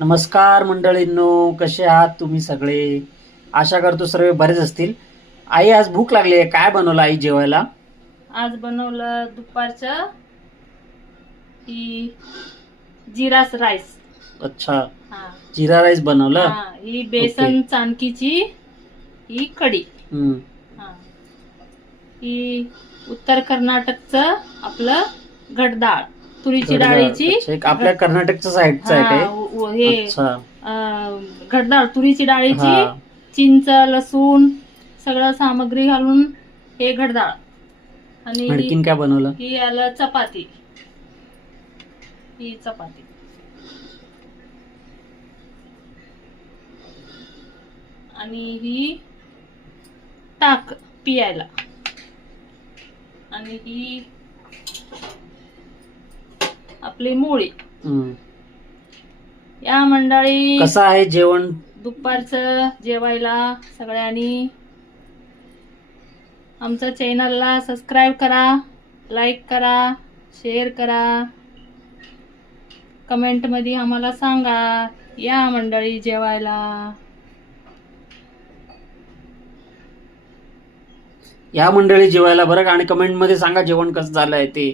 नमस्कार मंडळींनो, कसे आहात तुम्ही सगळे? आशा करतो सर्व बरेच असतील. आई, आज भूक लागली आहे. काय बनवलं आई जेवायला? आज बनवलं दुपारचं ही जिरास राईस. अच्छा, हा जिरा राईस बनवलं. हा, ही बेसन चाणकीची ही कढी. हम्म. हा, ही उत्तर कर्नाटकचं आपलं घटडाळ, तुरीची डाळीची. अच्छा, एक आपल्या कर्नाटकच्या साईडचं आहे हा, काय? हे अच्छा. घटडाळ तुरीची डाळीची, हा. चिंच, लसूण सगळं सामग्री घालून हे घटडाळ. आणि आणखीन काय बनवलं? ही आलं चपाती. ही चपाती आणि ही ताक पियायला. आणि ही आपली मोळी. हम्म. या मंडळी, कसं आहे जेवण? दुपारचं जेवायला सगळ्यांनी आमच्या चॅनलला सबस्क्राईब करा, लाईक करा, शेअर करा, कमेंट मध्ये आम्हाला सांगा. या मंडळी जेवायला. या मंडळी जेवायला बरं का, आणि कमेंट मध्ये सांगा जेवण कसं झालंय ते.